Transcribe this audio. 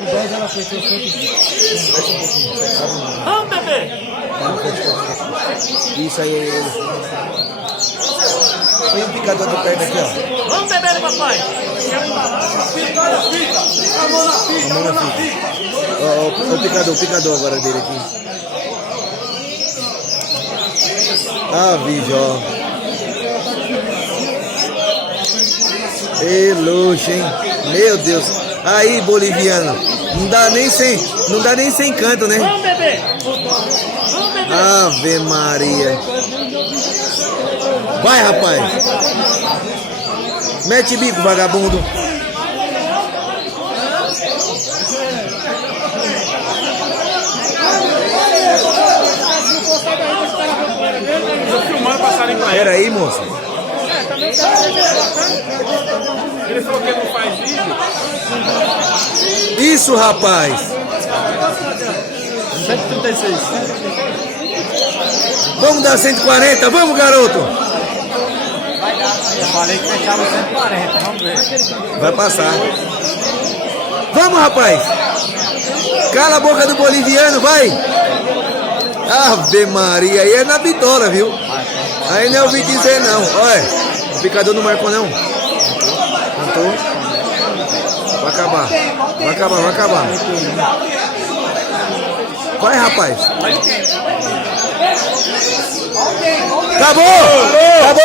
O 10 ela fechou 120. Vamos, bebê! Isso aí é ele. Põe um picador de perna aqui, ó. Vamos, bebê do papai! A mão na fita. Ó, o picador agora dele aqui. Ah, vídeo, ó. E luxo, hein? Meu Deus. Aí, boliviano. Não dá nem sem canto, né? Vamos, bebê! Vamos, bebê! Ave Maria. Vai, rapaz. Mete bico, vagabundo. Tô filmando passarinho pra ele. Pera aí, moça. Ele falou que não faz vídeo. Isso, rapaz. 136. Vamos dar 140, vamos, garoto. Eu falei que fechava 140, vamos ver. Vai passar. Vamos, rapaz. Cala a boca do boliviano, vai. Ave Maria, aí é na bitola, viu? Aí não ouvi dizer não. Olha, o picador não marcou não. Cantou. Vai acabar. Vai acabar. Vai, rapaz. Acabou! Acabou!